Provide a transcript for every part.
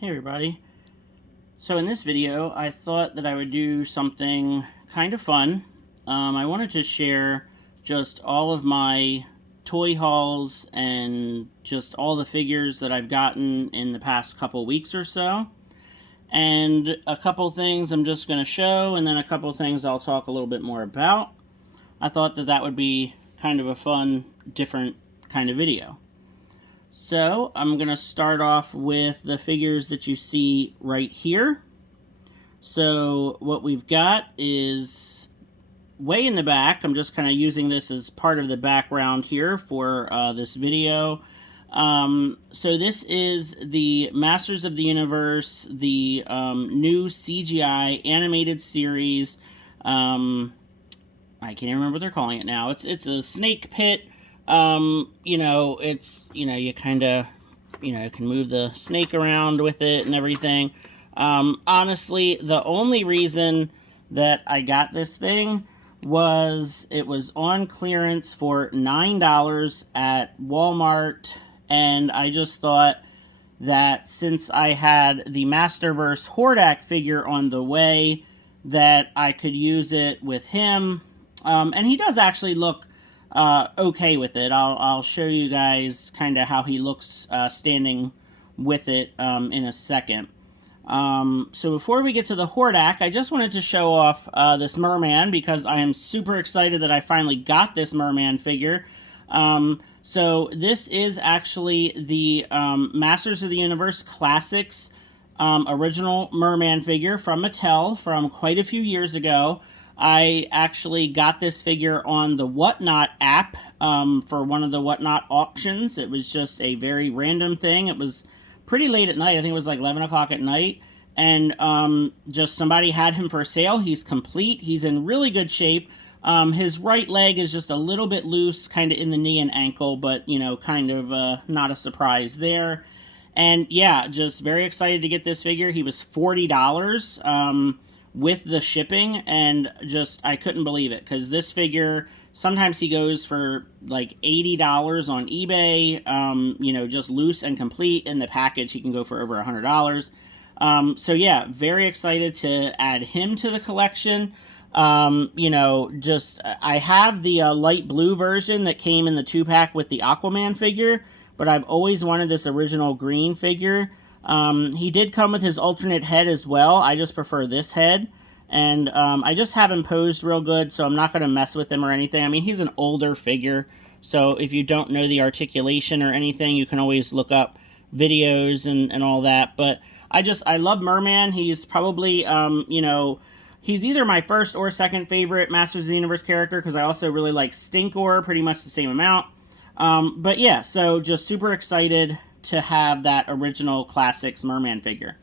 Hey everybody. So in this video, I thought that I would do something kind of fun. I wanted to share just all of my toy hauls and just all the figures that I've gotten in the past couple weeks or so. And a couple things I'm just going to show, and then a couple things I'll talk a little bit more about. I thought that that would be kind of a fun, different kind of video. So I'm going to start off with the figures that you see right here. So what we've got is way in the back. I'm just kind of using this as part of the background here for this video. So this is the Masters of the Universe, the new CGI animated series. I can't even remember what they're calling it now. It's a snake pit. You kind of, you can move the snake around with it and everything. Honestly, the only reason that I got this thing was it was on clearance for $9 at Walmart, and I just thought that since I had the Masterverse Hordak figure on the way, that I could use it with him. And he does actually look okay with it. I'll show you guys kind of how he looks standing with it in a second. So before we get to the Hordak, I just wanted to show off this merman because I am super excited that I finally got this merman figure. So this is actually the Masters of the Universe Classics original merman figure from Mattel from quite a few years ago. I actually got this figure on the Whatnot app for one of the Whatnot auctions. It was just a very random thing. It was pretty late at night. I think it was like 11 o'clock at night. And just somebody had him for sale. He's complete. He's in really good shape. His right leg is just a little bit loose, kind of in the knee and ankle, but, kind of not a surprise there. And yeah, just very excited to get this figure. He was $40. With the shipping, and just I couldn't believe it because this figure sometimes he goes for like $80 on eBay. Just loose and complete in the package he can go for over $100. So yeah, very excited to add him to the collection. I have the light blue version that came in the 2-pack with the Aquaman figure, but I've always wanted this original green figure. He did come with his alternate head as well. I just prefer this head. And I just have him posed real good, so I'm not going to mess with him or anything. I mean, he's an older figure, so if you don't know the articulation or anything, you can always look up videos and all that. But I love Merman. He's probably, he's either my first or second favorite Masters of the Universe character, because I also really like Stinkor, pretty much the same amount. But yeah, so just super excited to have that original Classics Merman figure.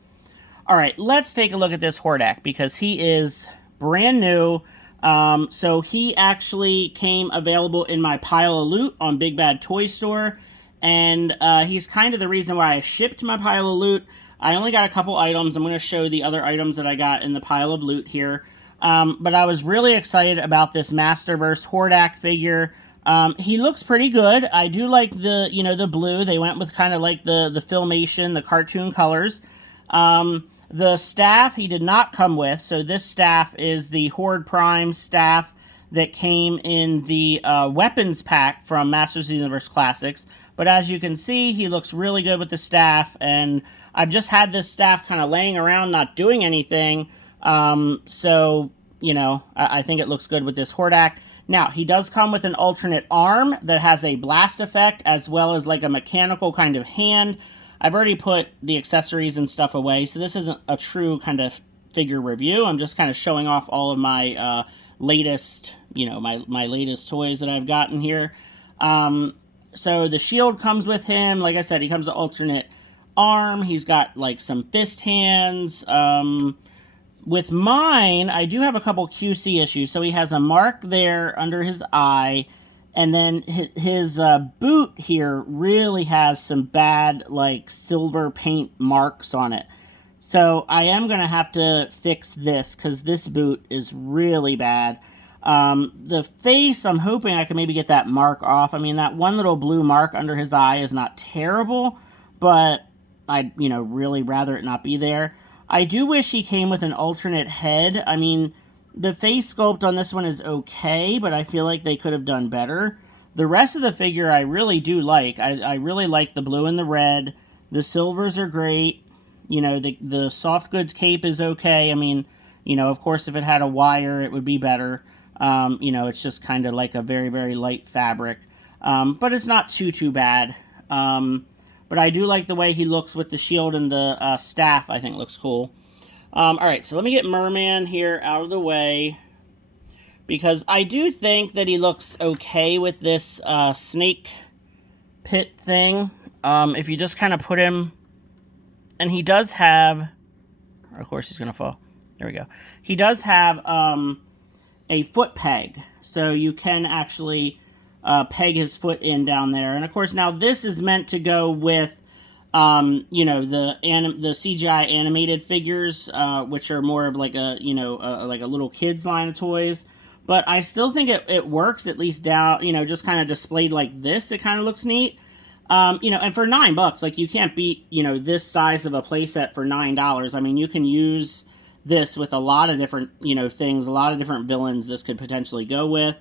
All right, let's take a look at this Hordak because he is brand new. So he actually came available in my pile of loot on Big Bad Toy Store, and he's kind of the reason why I shipped my pile of loot. I only got a couple items. I'm going to show the other items that I got in the pile of loot here. But I was really excited about this Masterverse Hordak figure. He looks pretty good. I do like the blue. They went with kind of like the Filmation, the cartoon colors. The staff he did not come with, so this staff is the Horde Prime staff that came in the weapons pack from Masters of the Universe Classics. But as you can see, he looks really good with the staff, and I've just had this staff kind of laying around not doing anything. I think it looks good with this Hordak. Now, he does come with an alternate arm that has a blast effect, as well as like a mechanical kind of hand. I've already put the accessories and stuff away, so this isn't a true kind of figure review. I'm just kind of showing off all of my latest, my latest toys that I've gotten here. So the shield comes with him. Like I said, he comes with alternate arm. He's got like some fist hands. With mine, I do have a couple QC issues. So he has a mark there under his eye, and then his boot here really has some bad, like, silver paint marks on it. So I am going to have to fix this, because this boot is really bad. The face, I'm hoping I can maybe get that mark off. I mean, that one little blue mark under his eye is not terrible, but I'd, you know, really rather it not be there. I do wish he came with an alternate head. I mean, the face sculpt on this one is okay, but I feel like they could have done better. The rest of the figure I really do like. I really like the blue and the red. The silvers are great. You know, the soft goods cape is okay. I mean, you know, of course, if it had a wire, it would be better. You know, it's just kind of like a very, very light fabric. But it's not too bad. But I do like the way he looks with the shield and the staff. I think looks cool. All right, so let me get Merman here out of the way, because I do think that he looks okay with this snake pit thing. If you just kind of put him, and he does have, of course he's going to fall. There we go. He does have a foot peg, so you can actually peg his foot in down there. And of course, now this is meant to go with, you know, the CGI animated figures, which are more of like a, you know, like a little kids line of toys. But I still think it works, at least down, you know, just kind of displayed like this. It kind of looks neat. You know, and for $9, like, you can't beat, you know, this size of a playset for $9. I mean, you can use this with a lot of different, you know, things, a lot of different villains this could potentially go with.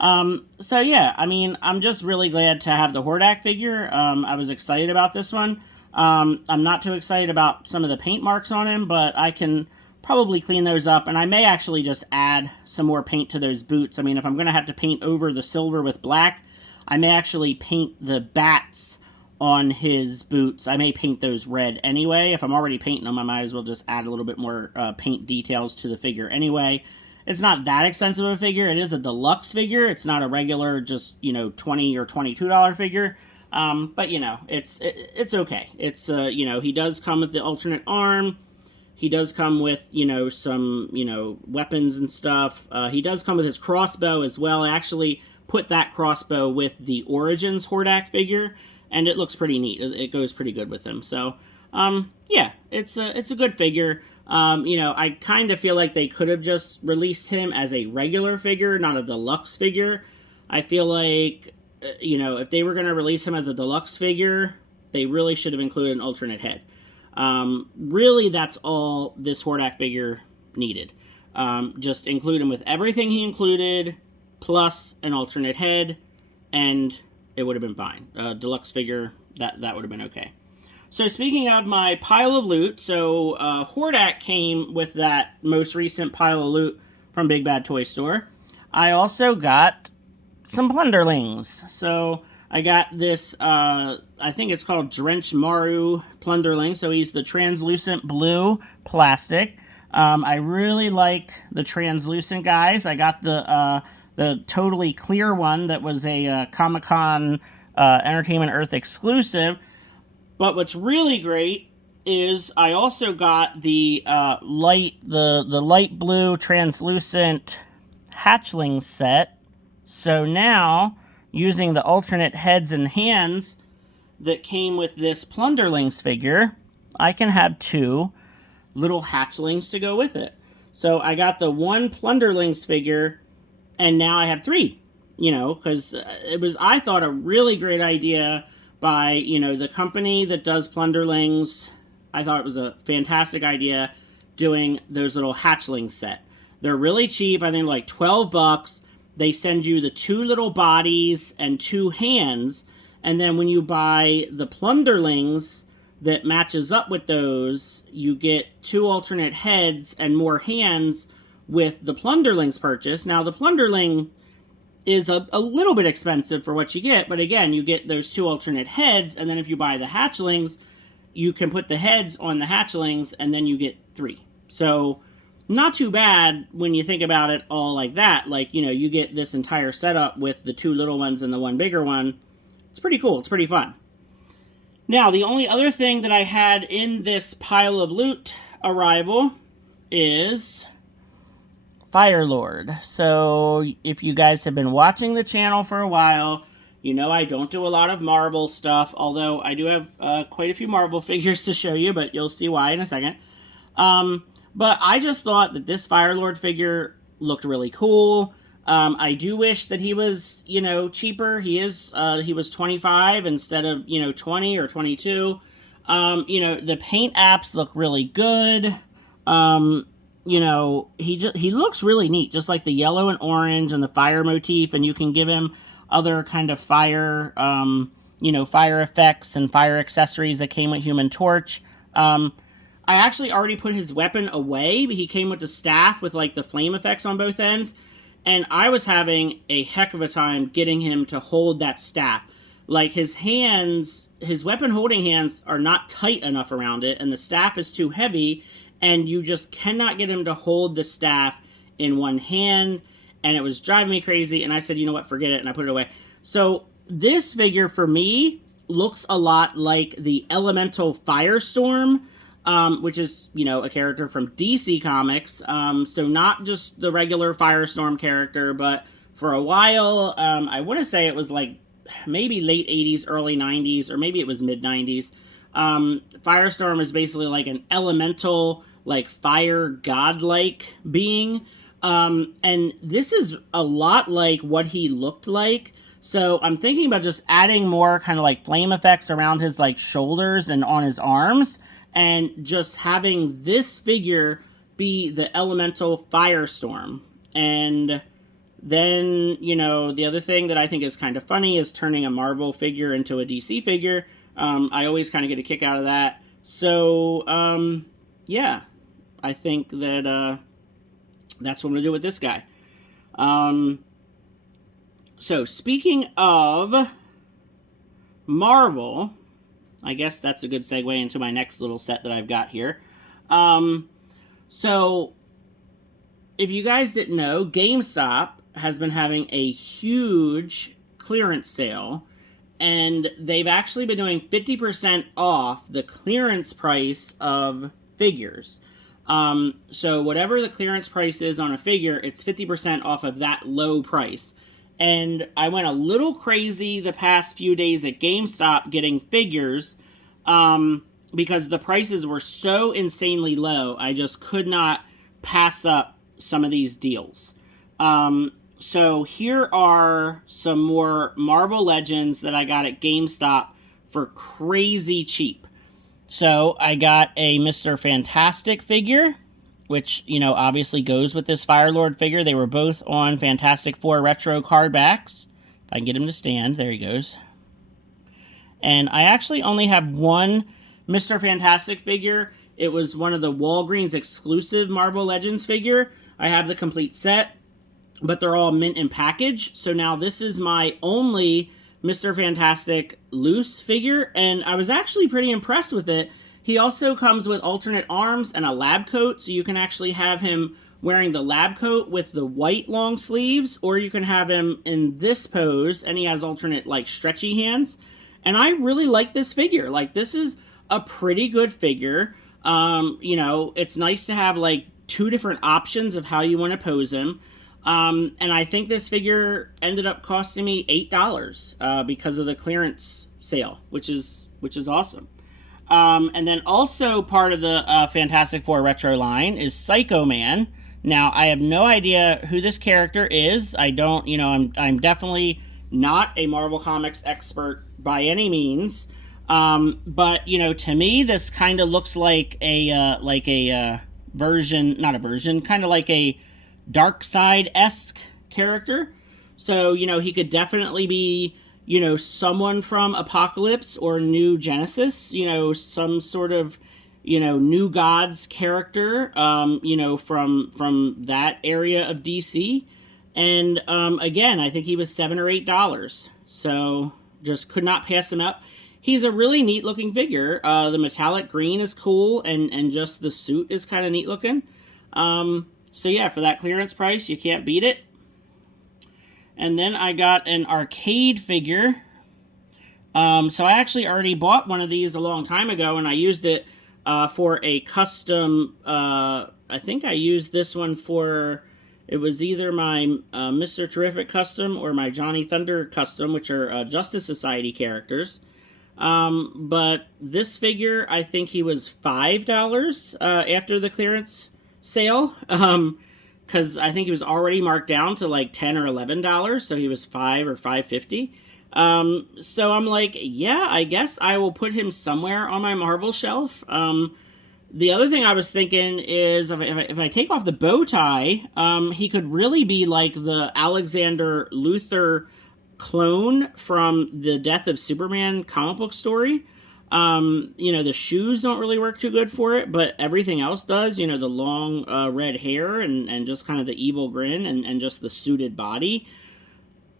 So yeah, I mean, I'm just really glad to have the Hordak figure. I was excited about this one. I'm not too excited about some of the paint marks on him, but I can probably clean those up, and I may actually just add some more paint to those boots. I mean, if I'm going to have to paint over the silver with black, I may actually paint the bats on his boots. I may paint those red anyway. If I'm already painting them, I might as well just add a little bit more paint details to the figure anyway. It's not that expensive of a figure. It is a deluxe figure. It's not a regular, just, you know, $20 or $22 figure. But, you know, it's okay. It's, you know, he does come with the alternate arm. He does come with, you know, some, you know, weapons and stuff. He does come with his crossbow as well. I actually put that crossbow with the Origins Hordak figure, and it looks pretty neat. It goes pretty good with him. So, yeah, it's a good figure. You know, I kind of feel like they could have just released him as a regular figure, not a deluxe figure. I feel like, you know, if they were going to release him as a deluxe figure, they really should have included an alternate head. Really, that's all this Hordak figure needed. Just include him with everything he included, plus an alternate head, and it would have been fine. Deluxe figure, that would have been okay. So speaking of my pile of loot, so Hordak came with that most recent pile of loot from Big Bad Toy Store. I also got some Plunderlings. So I got this, I think it's called Drench Maru Plunderling. So he's the translucent blue plastic. I really like the translucent guys. I got the totally clear one that was a Comic-Con Entertainment Earth exclusive. But what's really great is I also got the light blue translucent hatchling set. So now, using the alternate heads and hands that came with this Plunderlings figure, I can have two little hatchlings to go with it. So I got the one Plunderlings figure, and now I have three. You know, because it was, I thought, a really great idea by, you know, the company that does Plunderlings. I thought it was a fantastic idea doing those little hatchlings set. They're really cheap. I think like $12. They send you the two little bodies and two hands, and then when you buy the Plunderlings that matches up with those, you get two alternate heads and more hands with the Plunderlings purchase. Now, the Plunderling is a little bit expensive for what you get, but again, you get those two alternate heads, and then if you buy the hatchlings, you can put the heads on the hatchlings, and then you get three. So, not too bad when you think about it all like that. Like, you know, you get this entire setup with the two little ones and the one bigger one. It's pretty cool. It's pretty fun. Now, the only other thing that I had in this pile of loot arrival is Firelord. So, if you guys have been watching the channel for a while, you know I don't do a lot of Marvel stuff, although I do have quite a few Marvel figures to show you, but you'll see why in a second. But I just thought that this Firelord figure looked really cool. I do wish that he was, you know, cheaper. He was 25 instead of, you know, 20 or 22. You know, the paint apps look really good. You know, he looks really neat, just like the yellow and orange and the fire motif, and you can give him other kind of fire, you know, fire effects and fire accessories that came with Human Torch. I actually already put his weapon away, but he came with the staff with like the flame effects on both ends, and I was having a heck of a time getting him to hold that staff. Like, his hands, his weapon holding hands are not tight enough around it, and the staff is too heavy, and you just cannot get him to hold the staff in one hand, and it was driving me crazy, and I said, you know what, forget it, and I put it away. So this figure, for me, looks a lot like the Elemental Firestorm, which is, you know, a character from DC Comics, so not just the regular Firestorm character, but for a while, I want to say it was like maybe late 80s, early 90s, or maybe it was mid 90s. Firestorm is basically like an elemental, like fire godlike being. And this is a lot like what he looked like. So I'm thinking about just adding more kind of like flame effects around his like shoulders and on his arms, and just having this figure be the elemental Firestorm. And then, you know, the other thing that I think is kind of funny is turning a Marvel figure into a DC figure. I always kind of get a kick out of that. So, yeah, I think that that's what I'm going to do with this guy. So, speaking of Marvel, I guess that's a good segue into my next little set that I've got here. So, if you guys didn't know, GameStop has been having a huge clearance sale, and they've actually been doing 50% off the clearance price of figures. So whatever the clearance price is on a figure, it's 50% off of that low price. And I went a little crazy the past few days at GameStop getting figures, because the prices were so insanely low, I just could not pass up some of these deals. So here are some more Marvel Legends that I got at GameStop for crazy cheap. So I got a Mr. Fantastic figure, which, you know, obviously goes with this Firelord figure. They were both on Fantastic Four Retro card backs. If I can get him to stand, there he goes. And I actually only have one Mr. Fantastic figure. It was one of the Walgreens exclusive Marvel Legends figure. I have the complete set, but they're all mint in package. So now this is my only Mr. Fantastic loose figure, and I was actually pretty impressed with it. He also comes with alternate arms and a lab coat, so you can actually have him wearing the lab coat with the white long sleeves, or you can have him in this pose, and he has alternate, like, stretchy hands. And I really like this figure. Like, this is a pretty good figure. You know, it's nice to have, like, two different options of how you want to pose him. And I think this figure ended up costing me $8 because of the clearance sale, which is awesome. And then also part of the Fantastic Four Retro line is Psycho Man. Now, I have no idea who this character is. I don't, you know, I'm definitely not a Marvel Comics expert by any means. But, you know, to me, this kind of looks like a version, not a version, kind of like a Darkseid-esque character. So, you know, he could definitely be, you know, someone from Apocalypse or New Genesis, you know, some sort of, you know, New Gods character, you know, from that area of DC. And, again, I think he was $7 or $8. So, just could not pass him up. He's a really neat looking figure. The metallic green is cool, and just the suit is kind of neat looking. So yeah, for that clearance price, you can't beat it. And then I got an arcade figure. So I actually already bought one of these a long time ago, and I used it for a custom, I think I used this one for, it was either my Mr. Terrific custom or my Johnny Thunder custom, which are Justice Society characters. But this figure, I think he was $5 after the clearance sale, because I think he was already marked down to like $10 or $11, so he was $5 or $5.50. So I'm like, yeah, I guess I will put him somewhere on my Marvel shelf. The other thing I was thinking is if I take off the bow tie, he could really be like the Alexander Luthor clone from the Death of Superman comic book story. The shoes don't really work too good for it, but everything else does. The long red hair and just kind of the evil grin and just the suited body.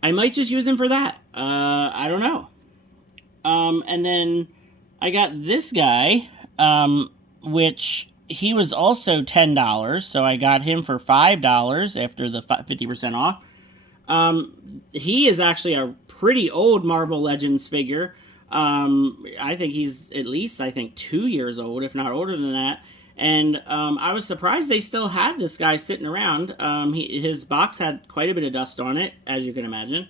I might just use him for that. I don't know. And then I got this guy, which he was also $10, so I got him for $5 after the 50% off. He is actually a pretty old Marvel Legends figure. I think he's at least, 2 years old, if not older than that. And I was surprised they still had this guy sitting around. His box had quite a bit of dust on it, as you can imagine.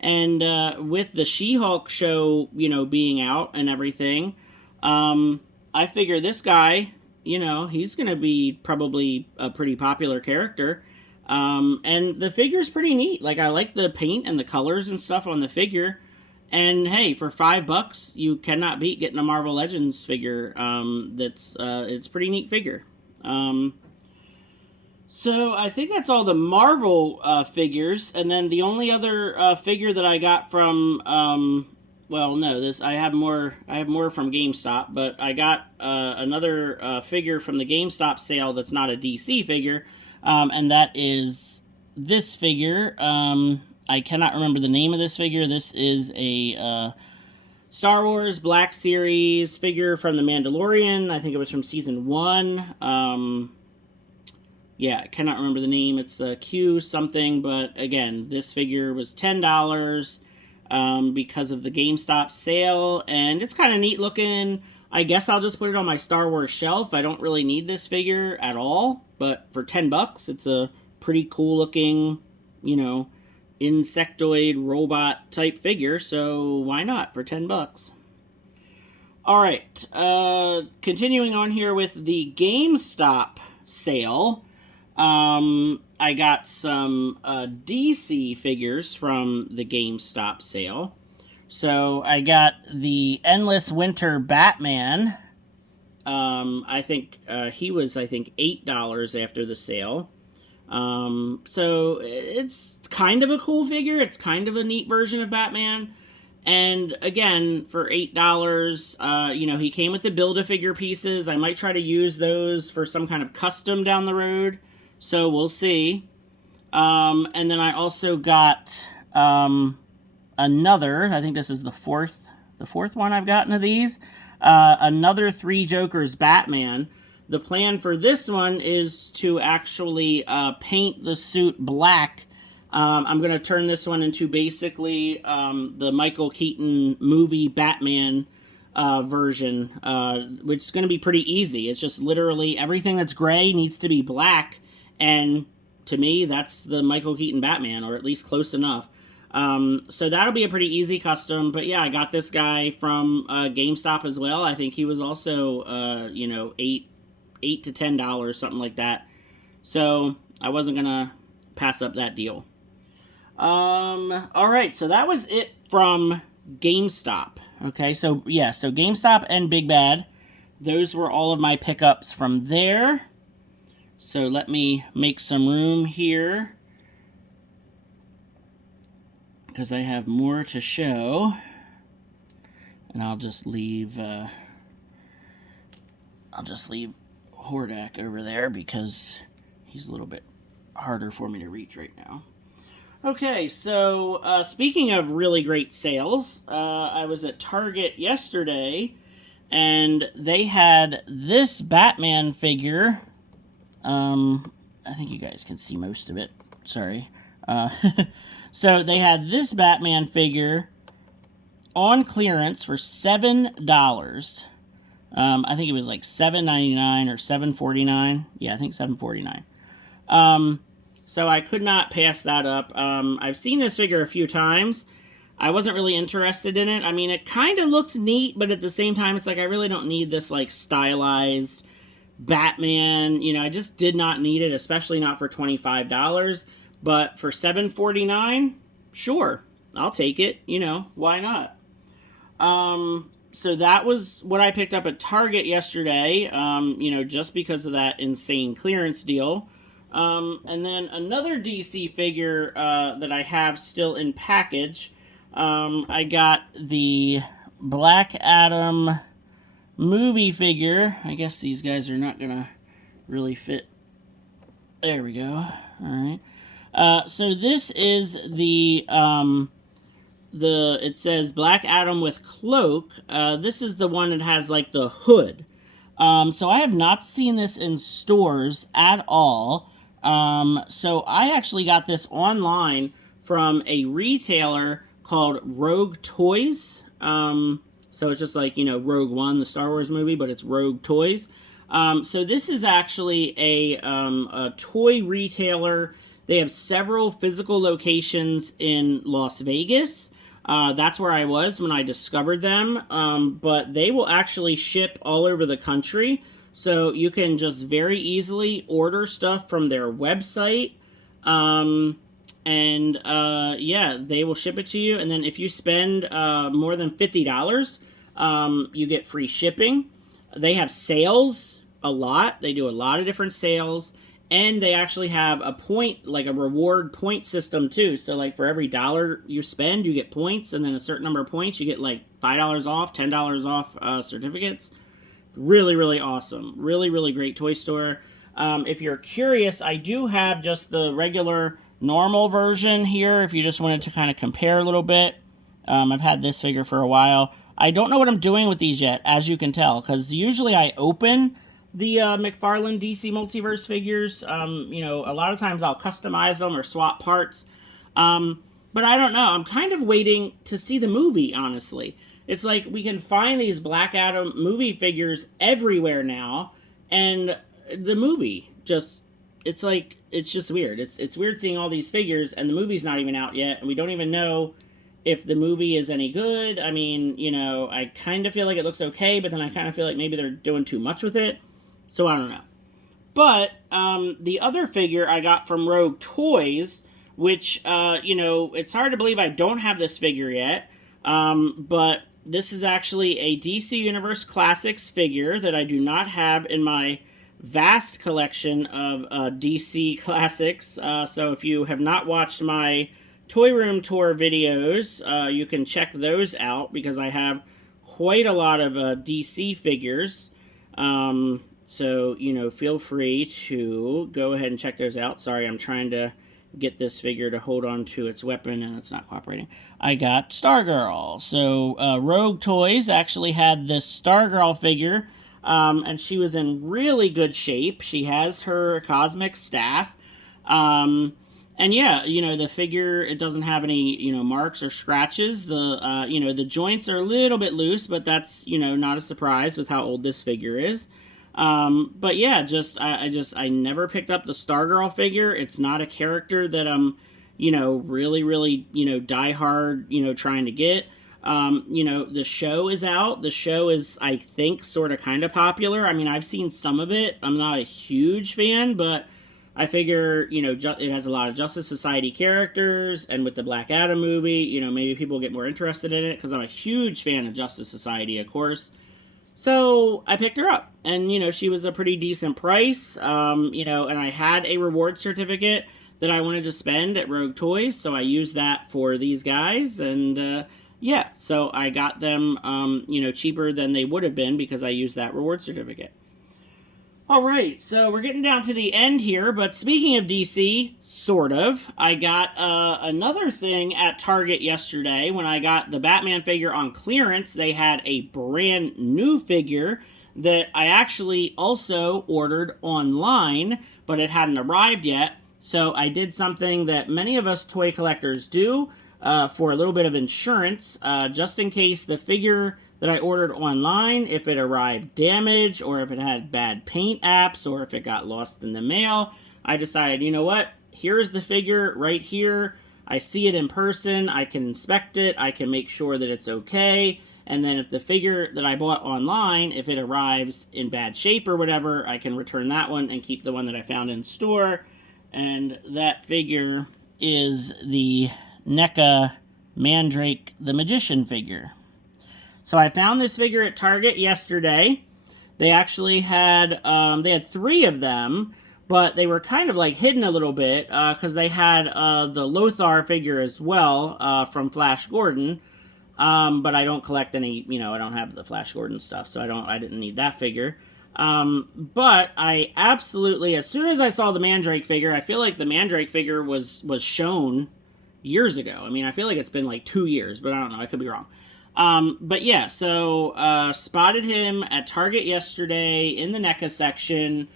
And with the She-Hulk show, being out and everything, I figure this guy, he's going to be probably a pretty popular character. And the figure's pretty neat. Like, I like the paint and the colors and stuff on the figure. And hey, for $5, you cannot beat getting a Marvel Legends figure. It's a pretty neat figure. So I think that's all the Marvel figures. And then the only other figure that I got from I have more from GameStop, but I got another figure from the GameStop sale that's not a DC figure, and that is this figure. I cannot remember the name of this figure. This is a Star Wars Black Series figure from The Mandalorian. I think it was from Season 1. I cannot remember the name. It's Q something, but again, this figure was $10 because of the GameStop sale, and it's kind of neat looking. I guess I'll just put it on my Star Wars shelf. I don't really need this figure at all, but for $10, it's a pretty cool looking, insectoid robot type figure, so why not for $10? All right, continuing on here with the GameStop sale. I got some DC figures from the GameStop sale. So I got the Endless Winter Batman. I think he was $8 after the sale. So it's kind of a cool figure. It's kind of a neat version of Batman. And again, for $8, he came with the Build-A-Figure pieces. I might try to use those for some kind of custom down the road. So we'll see. And then I also got another, I think this is the fourth one I've gotten of these. Another Three Jokers Batman. The plan for this one is to actually paint the suit black. I'm going to turn this one into basically the Michael Keaton movie Batman version, which is going to be pretty easy. It's just literally everything that's gray needs to be black, and to me, that's the Michael Keaton Batman, or at least close enough. So that'll be a pretty easy custom. But yeah, I got this guy from GameStop as well. I think he was also, $8 to $10, something like that. So I wasn't gonna pass up that deal. All right, so that was it from GameStop. Okay, so yeah, so GameStop and Big Bad, those were all of my pickups from there. So let me make some room here, because I have more to show. And I'll just leave Hordak over there because he's a little bit harder for me to reach right now. Okay, so speaking of really great sales, I was at Target yesterday, and they had this Batman figure. I think you guys can see most of it. Sorry. So they had this Batman figure on clearance for $7. I think it was like $7.99 or $7.49. Yeah, I think $7.49. So I could not pass that up. I've seen this figure a few times. I wasn't really interested in it. I mean, it kind of looks neat, but at the same time, it's like I really don't need this like stylized Batman. I just did not need it, especially not for $25. But for $7.49, sure. I'll take it. You know, why not? So that was what I picked up at Target yesterday, you know, just because of that insane clearance deal. And then another DC figure that I have still in package, I got the Black Adam movie figure. I guess these guys are not going to really fit. There we go. All right. So this is it says Black Adam with cloak. This is the one that has like the hood. So I have not seen this in stores at all. So I actually got this online from a retailer called Rogue Toys. So it's just like, you know, Rogue One, the Star Wars movie, but it's Rogue Toys. So this is actually a toy retailer. They have several physical locations in Las Vegas. That's where I was when I discovered them, but they will actually ship all over the country, so you can just very easily order stuff from their website, yeah, they will ship it to you, and then if you spend more than $50, you get free shipping. They have sales a lot. They do a lot of different sales. And they actually have a point, like a reward point system too. So like for every $1 you spend, you get points. And then a certain number of points, you get like $5 off, $10 off certificates. Really, really awesome. Really, really great toy store. If you're curious, I do have just the regular normal version here. If you just wanted to kind of compare a little bit. I've had this figure for a while. I don't know what I'm doing with these yet, as you can tell. Because usually I open the McFarlane DC Multiverse figures. You know, a lot of times I'll customize them or swap parts. But I don't know. I'm kind of waiting to see the movie, honestly. It's like we can find these Black Adam movie figures everywhere now. And the movie just, it's like, it's just weird. It's weird seeing all these figures and the movie's not even out yet. And we don't even know if the movie is any good. I mean, you know, I kind of feel like it looks okay, but then I kind of feel like maybe they're doing too much with it. So I don't know. But the other figure I got from Rogue Toys, which, you know, it's hard to believe I don't have this figure yet. But this is actually a DC Universe Classics figure that I do not have in my vast collection of DC Classics. So if you have not watched my Toy Room Tour videos, you can check those out because I have quite a lot of DC figures. So, you know, feel free to go ahead and check those out. Sorry, I'm trying to get this figure to hold on to its weapon and it's not cooperating. I got Stargirl. So, Rogue Toys actually had this Stargirl figure, and she was in really good shape. She has her cosmic staff. And yeah, you know, the figure, it doesn't have any, you know, marks or scratches. The, you know, the joints are a little bit loose, but that's, you know, not a surprise with how old this figure is. But yeah, I never picked up the Stargirl figure. It's not a character that I'm, you know, really, you know, die hard, you know, trying to get. You know, the show is out. The show is, I think, sort of kind of popular. I mean, I've seen some of it. I'm not a huge fan, but I figure, you know, it has a lot of Justice Society characters, and with the Black Adam movie, you know, maybe people get more interested in it, because I'm a huge fan of Justice Society, of course. So I picked her up, and, you know, she was a pretty decent price, you know, and I had a reward certificate that I wanted to spend at Rogue Toys, so I used that for these guys, and, yeah, so I got them, you know, cheaper than they would have been because I used that reward certificate. All right, so we're getting down to the end here, but speaking of DC, sort of, I got another thing at Target yesterday. When I got the Batman figure on clearance, they had a brand new figure that I actually also ordered online, but it hadn't arrived yet. So I did something that many of us toy collectors do for a little bit of insurance, just in case the figure that I ordered online, if it arrived damaged, or if it had bad paint apps, or if it got lost in the mail. I decided, you know what, here's the figure right here. I see it in person, I can inspect it, I can make sure that it's okay, and then if the figure that I bought online, if it arrives in bad shape or whatever, I can return that one and keep the one that I found in store. And that figure is the NECA Mandrake the Magician figure. So I found this figure at Target yesterday. They actually had, they had 3 of them, but they were kind of like hidden a little bit because they had the Lothar figure as well from Flash Gordon. But I don't collect any, I don't have the Flash Gordon stuff, so I didn't need that figure. But I absolutely, as soon as I saw the Mandrake figure, I feel like the Mandrake figure was shown years ago. I mean, I feel like it's been like 2 years, but I don't know, I could be wrong. But yeah, so spotted him at Target yesterday in the NECA section.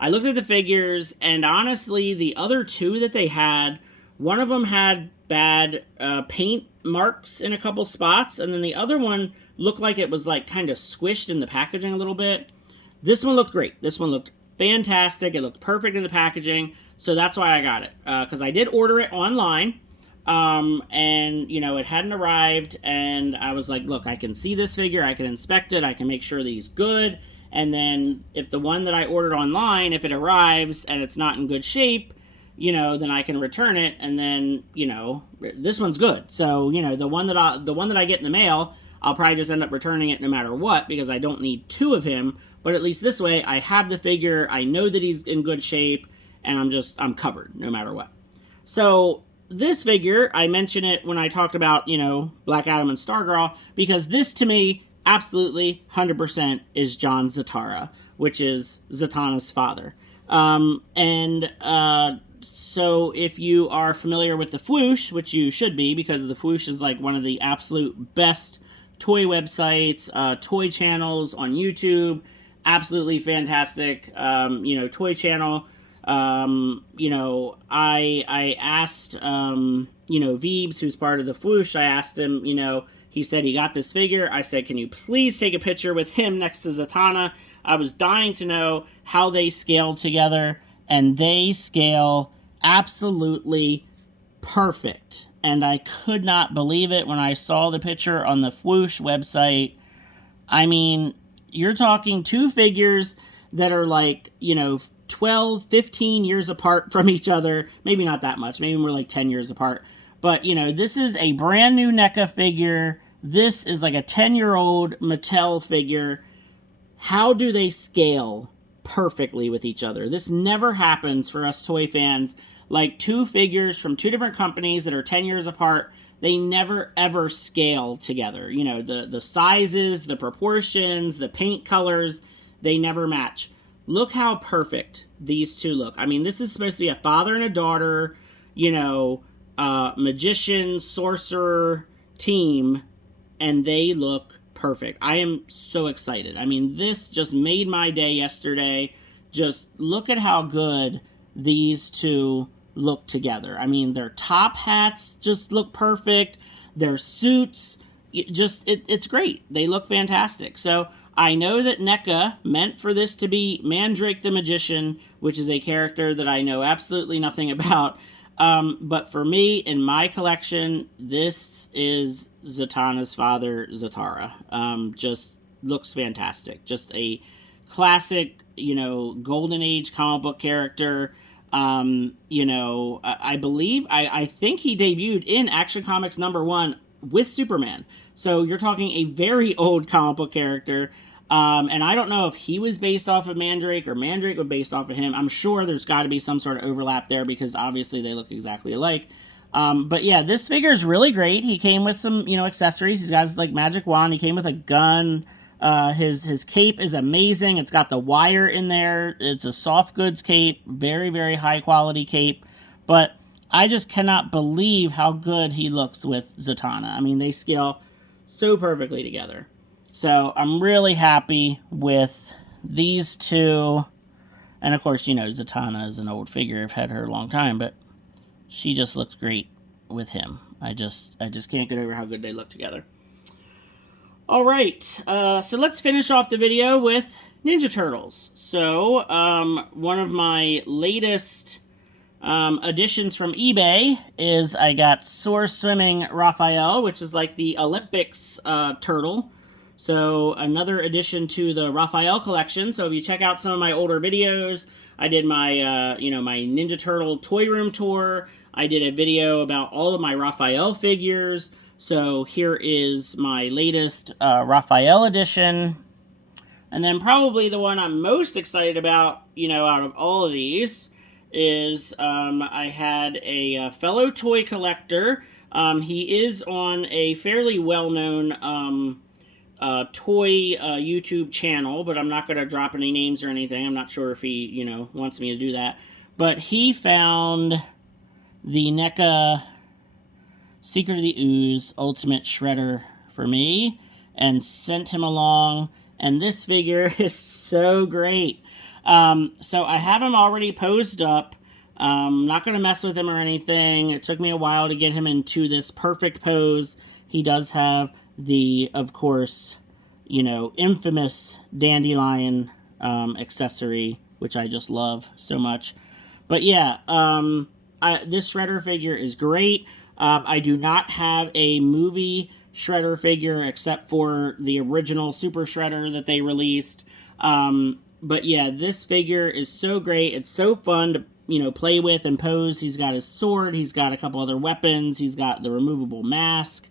I looked at the figures, and honestly, the other 2 that they had, one of them had bad paint marks in a couple spots, and then the other one looked like it was like kind of squished in the packaging a little bit. This one looked great. This one looked fantastic. It looked perfect in the packaging, so that's why I got it, because I did order it online. And, it hadn't arrived, and I was like, look, I can see this figure, I can inspect it, I can make sure that he's good, and then if the one that I ordered online, if it arrives and it's not in good shape, then I can return it, and then, this one's good. So, the one that I get in the mail, I'll probably just end up returning it no matter what, because I don't need 2 of him, but at least this way, I have the figure, I know that he's in good shape, and I'm covered no matter what. So this figure, I mentioned it when I talked about, Black Adam and Stargirl, because this, to me, absolutely 100% is John Zatanna, which is Zatanna's father. So if you are familiar with the Fwoosh, which you should be, because the Fwoosh is like one of the absolute best toy websites, toy channels on YouTube, absolutely fantastic, toy channel. I asked, Veebs, who's part of the Fwoosh, I asked him, he said he got this figure. I said, can you please take a picture with him next to Zatanna? I was dying to know how they scaled together, and they scale absolutely perfect. And I could not believe it when I saw the picture on the Fwoosh website. I mean, you're talking 2 figures that are like, 12, 15 years apart from each other. Maybe not that much. Maybe more like 10 years apart. But, this is a brand new NECA figure. This is like a 10-year-old Mattel figure. How do they scale perfectly with each other? This never happens for us toy fans. Like 2 figures from 2 different companies that are 10 years apart, they never ever scale together. The sizes, the proportions, the paint colors, they never match. Look how perfect these 2 look. I mean, this is supposed to be a father and a daughter, magician, sorcerer team, and they look perfect. I am so excited. I mean, this just made my day yesterday. Just look at how good these 2 look together. I mean, their top hats just look perfect. Their suits, it's great. They look fantastic. So I know that NECA meant for this to be Mandrake the Magician, which is a character that I know absolutely nothing about. But for me, in my collection, this is Zatanna's father, Zatanna. Just looks fantastic. Just a classic, Golden Age comic book character. I believe, I think he debuted in Action Comics #1 with Superman. So you're talking a very old comic book character. And I don't know if he was based off of Mandrake or Mandrake was based off of him. I'm sure there's got to be some sort of overlap there because obviously they look exactly alike. But yeah, this figure is really great. He came with some, accessories. He's got his like magic wand. He came with a gun. His cape is amazing. It's got the wire in there. It's a soft goods cape. Very, very high quality cape. But I just cannot believe how good he looks with Zatanna. I mean, they scale so perfectly together. So I'm really happy with these 2. And of course, Zatanna is an old figure. I've had her a long time, but she just looks great with him. I just can't get over how good they look together. All right, so let's finish off the video with Ninja Turtles. So one of my latest additions from eBay is I got Soar Swimming Raphael, which is like the Olympics turtle. So another addition to the Raphael collection. So if you check out some of my older videos, I did my, my Ninja Turtle toy room tour. I did a video about all of my Raphael figures. So here is my latest Raphael edition. And then probably the one I'm most excited about, out of all of these is I had a fellow toy collector. He is on a fairly well-known toy YouTube channel, but I'm not going to drop any names or anything. I'm not sure if he, wants me to do that. But he found the NECA Secret of the Ooze Ultimate Shredder for me and sent him along. And this figure is so great. So I have him already posed up. Not going to mess with him or anything. It took me a while to get him into this perfect pose. He does have the, of course, infamous dandelion accessory, which I just love so much. But yeah, this Shredder figure is great. I do not have a movie Shredder figure except for the original Super Shredder that they released. But yeah, this figure is so great. It's so fun to, play with and pose. He's got his sword. He's got a couple other weapons. He's got the removable mask.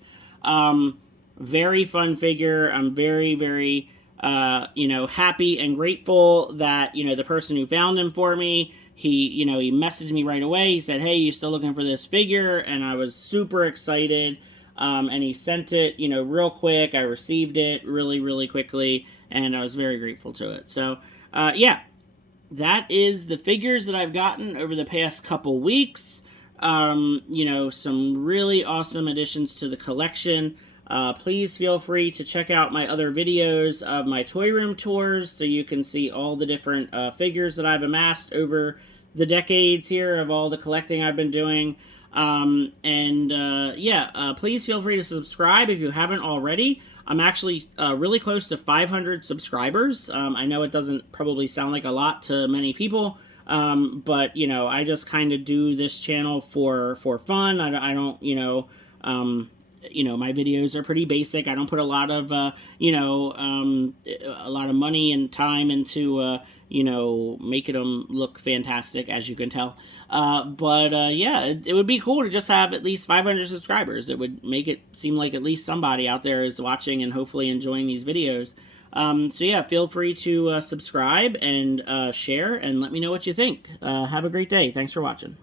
Very fun figure. I'm very, very, happy and grateful that, the person who found him for me, he messaged me right away. He said, hey, you still looking for this figure? And I was super excited. And he sent it, real quick. I received it really, really quickly, and I was very grateful to it. So, yeah, that is the figures that I've gotten over the past couple weeks. Some really awesome additions to the collection. Please feel free to check out my other videos of my toy room tours so you can see all the different figures that I've amassed over the decades here of all the collecting I've been doing. Please feel free to subscribe if you haven't already. I'm actually really close to 500 subscribers. I know it doesn't probably sound like a lot to many people, but, I just kind of do this channel for fun. I don't, my videos are pretty basic. I don't put a lot of, a lot of money and time into, making them look fantastic, as you can tell. It would be cool to just have at least 500 subscribers. It would make it seem like at least somebody out there is watching and hopefully enjoying these videos. Feel free to subscribe and share and let me know what you think. Have a great day. Thanks for watching.